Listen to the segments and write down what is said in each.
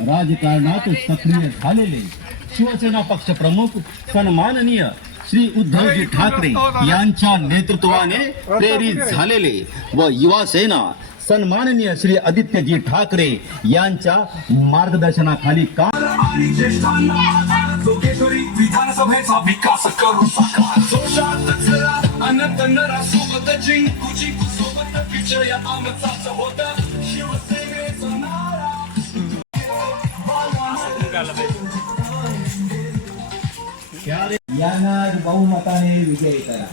राजकारणात सक्रिय झालेले शिवसेना पक्ष प्रमुख सन्माननीय श्री उद्धवजी ठाकरे यांच्या नेतृत्वाने प्रेरित झालेले व युवा सेना सन्माननीय श्री आदित्यजी ठाकरे यांच्या मार्गदर्शनाखाली काम आणि ज्येष्ठांना आधार जोगेश्वरी विधानसभेचा विकास करू साकार. जोशात चला अनंत नरा सोबत जिंकू जिंकू सोबत विजय आमचाच होता. शिवसेनेचा नारा. यांना बहुमताने विजयी करा.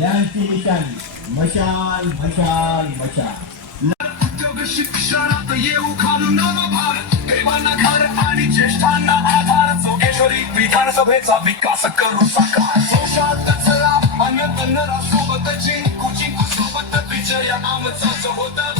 यांची निशाणी. मशाल मशाल मशाल. शिक्षणात येऊ घालून नवभारत गरिबांना घर आणि ज्येष्ठांना आधार. जोगेश्वरी विधानसभेचा विकास करू साकार. सोशाल कचरा अन्न नरा सोबत जिंकू सोबत विजय आमचाच होता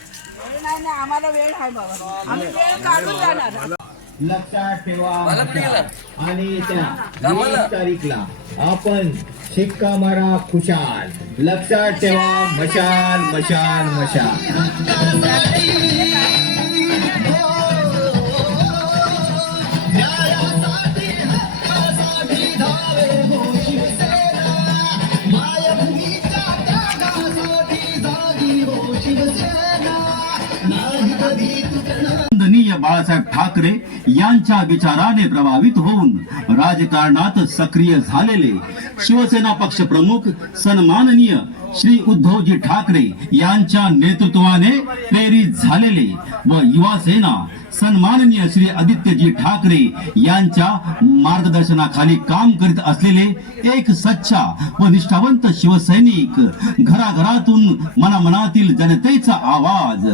नाही नाही आम्हाला वेळ आहे बाबा. आम्ही वेळ काढून जाणार. लक्षात ठेवा. आणि त्या वीस तारीखला आपण शिक्का मारा खुशाल. लक्षात ठेवा मशाल मशाल. मशाल. बाळासाहेब ठाकरे यांच्या विचाराने प्रभावित होऊन राजकारणात सक्रिय झालेले शिवसेना पक्ष प्रमुख सन्माननीय श्री उद्धवजी ठाकरे यांच्या नेतृत्वाने प्रेरित झालेले व युवा सेना सन्माननीय श्री आदित्यजी ठाकरे यांच्या मार्गदर्शनाखाली काम करीत असलेले एक सच्चा व निष्ठावंत शिवसैनिक घराघरातून मनामनातील जनतेचा आवाज.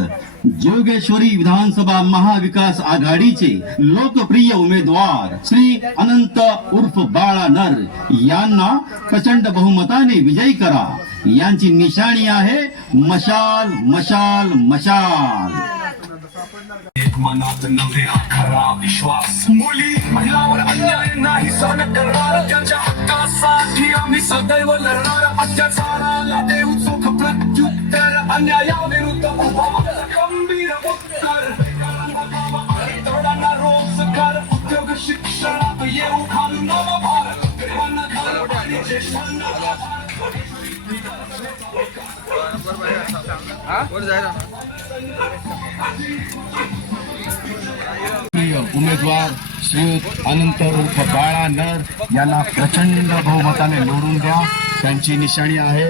जोगेश्वरी विधानसभा महाविकास आघाडीचे लोकप्रिय उमेदवार श्री अनंत उर्फ बाळा नर यांना प्रचंड बहुमताने विजयी करा. यांची निशाणी आहे मशाल मशाल मशाल. मनात नव्हे हा खरा विश्वास. मुली महिलावर अन्याय नाही सहन करणार त्यांच्या हक्कासाठी आम्ही सदैव लढणार. अत्याचाराला देऊ चोख प्रत्युत्तर अन्यायाविरुद्ध उभा गंभीर उत्तर. तरुणांना रोजगार उद्योग शिक्षणात येऊ घालून नवभारत गरिबांना घर आणि ज्येष्ठांना आधार. प्रिय उमेदवार श्री अनंत उर्फ बाळा नर यांना प्रचंड बहुमताने निवडून द्या. त्यांची निशाणी आहे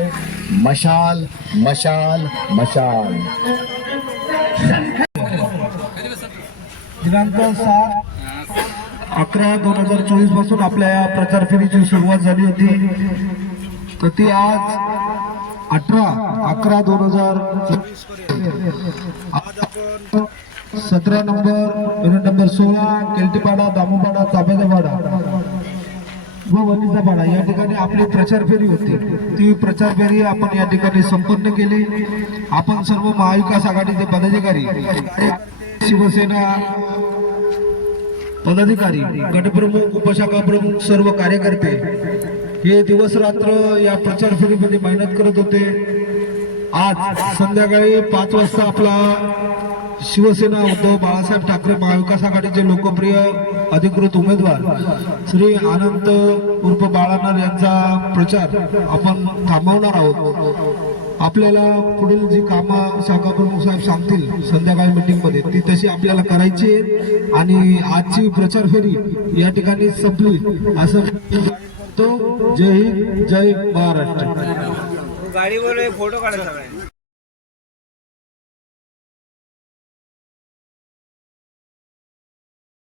मशाल मशाल मशाल. दिनांक सात अकरा दोन हजार चोवीसपासून आपल्या या प्रचार फेरीची सुरुवात झाली होती. तर ती आज अठरा अकरा दोन हजार सतरा नंबर युनिट नंबर सोळा केल्टीपाडा दामोपाडा ताब्याचा व वणीचा पाडा या ठिकाणी आपली प्रचार फेरी होती. ती प्रचार फेरी आपण या ठिकाणी संपन्न केली. आपण सर्व महाविकास आघाडीचे पदाधिकारी शिवसेना पदाधिकारी गटप्रमुख उपशाखा प्रमुख सर्व कार्यकर्ते हे दिवस रात्र या प्रचार फेरीमध्ये मेहनत करत होते. आज संध्याकाळी पाच वाजता आपला शिवसेना उद्धव बाळासाहेब ठाकरे महाविकास आघाडीचे लोकप्रिय अधिकृत उमेदवार श्री अनंत उर्फ बाळानार यांचा प्रचार आपण थांबवणार आहोत. आपल्याला पुढील जी कामं शाखा प्रमुख साहेब सांगतील संध्याकाळी मीटिंगमध्ये ती तशी आपल्याला करायची आहे. आणि आजची प्रचार फेरी या ठिकाणी संपली असं तो जय हिंद जय महाराष्ट्र. गाडीवर फोटो काढायचा